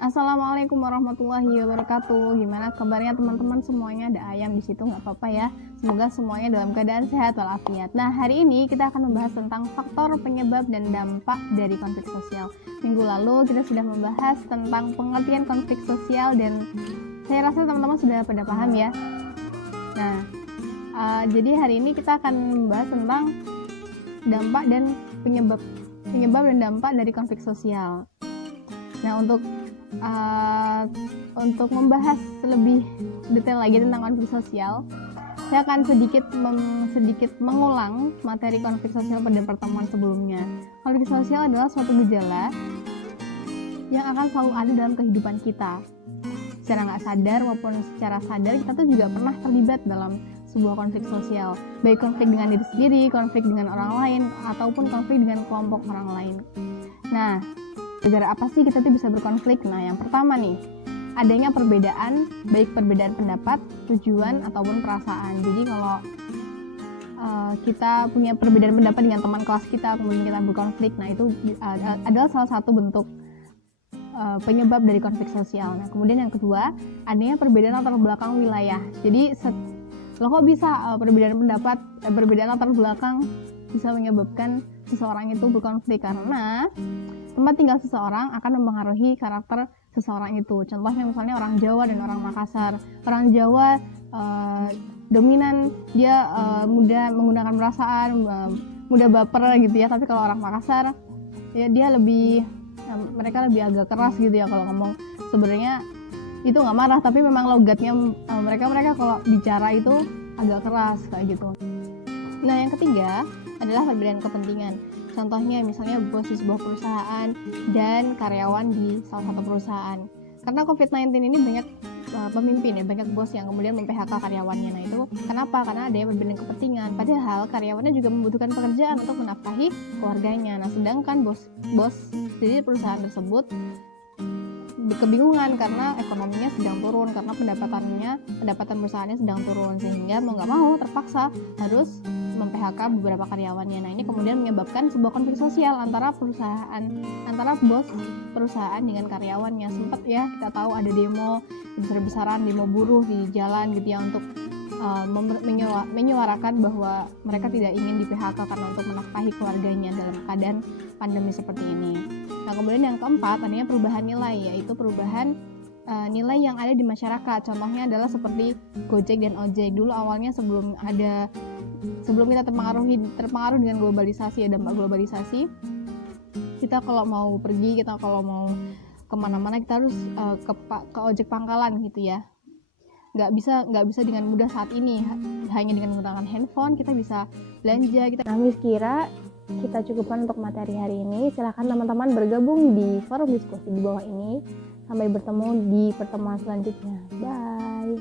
Assalamualaikum warahmatullahi wabarakatuh. Gimana kabarnya teman-teman semuanya? Ada ayam di situ nggak apa-apa ya. Semoga semuanya dalam keadaan sehat walafiat. Nah, hari ini kita akan membahas tentang faktor penyebab dan dampak dari konflik sosial. Minggu lalu kita sudah membahas tentang pengertian konflik sosial dan saya rasa teman-teman sudah pada paham ya. Nah, jadi hari ini kita akan membahas tentang dampak dan penyebab dan dampak dari konflik sosial. Nah, untuk membahas lebih detail lagi tentang konflik sosial, saya akan sedikit mengulang materi konflik sosial pada pertemuan sebelumnya. Konflik sosial adalah suatu gejala yang akan selalu ada dalam kehidupan kita. Secara nggak sadar maupun secara sadar, kita tuh juga pernah terlibat dalam sebuah konflik sosial, baik konflik dengan diri sendiri, konflik dengan orang lain, ataupun konflik dengan kelompok orang lain. Nah, gara-gara apa sih kita tuh bisa berkonflik? Nah, yang pertama nih, adanya perbedaan, baik perbedaan pendapat, tujuan, ataupun perasaan. Jadi kalau kita punya perbedaan pendapat dengan teman kelas kita, kemudian kita berkonflik, nah itu adalah salah satu bentuk penyebab dari konflik sosial. Nah, kemudian yang kedua, adanya perbedaan latar belakang wilayah. Jadi, kok bisa perbedaan pendapat, perbedaan latar belakang bisa menyebabkan seseorang itu berkonflik? Karena tempat tinggal seseorang akan mempengaruhi karakter seseorang itu. Contohnya misalnya orang Jawa dan orang Makassar. Orang Jawa dominan, dia mudah menggunakan perasaan, mudah baper gitu ya. Tapi kalau orang Makassar, ya dia mereka lebih agak keras gitu ya kalau ngomong. Sebenarnya itu nggak marah, tapi memang logatnya mereka kalau bicara itu agak keras kayak gitu. Nah, yang ketiga adalah perbedaan kepentingan. Contohnya misalnya bos di sebuah perusahaan dan karyawan di salah satu perusahaan. Karena COVID-19 ini banyak pemimpin ya, banyak bos yang kemudian mem-PHK karyawannya. Nah, itu kenapa? Karena ada yang perbedaan kepentingan. Padahal karyawannya juga membutuhkan pekerjaan untuk menafkahi keluarganya. Nah, sedangkan bos dari perusahaan tersebut kebingungan karena ekonominya sedang turun, karena pendapatan perusahaannya sedang turun, sehingga mau nggak mau terpaksa harus mem-PHK beberapa karyawannya. Nah, ini kemudian menyebabkan sebuah konflik sosial antara bos perusahaan dengan karyawannya. Sempat ya kita tahu ada demo besar-besaran, demo buruh di jalan gitu ya, untuk menyuarakan bahwa mereka tidak ingin di-PHK karena untuk menafkahi keluarganya dalam keadaan pandemi seperti ini. Nah, kemudian yang keempat adanya perubahan nilai, yaitu perubahan nilai yang ada di masyarakat. Contohnya adalah seperti Gojek dan Ojek. Dulu awalnya sebelum kita terpengaruh dengan globalisasi, dampak globalisasi, kita kalau mau pergi, kita kalau mau kemana-mana kita harus ke ojek pangkalan gitu ya. Nggak bisa dengan mudah saat ini, hanya dengan menggunakan handphone kita bisa belanja. Nah, kira kita cukupkan untuk materi hari ini. Silahkan teman-teman bergabung di forum diskusi di bawah ini. Sampai bertemu di pertemuan selanjutnya. Bye.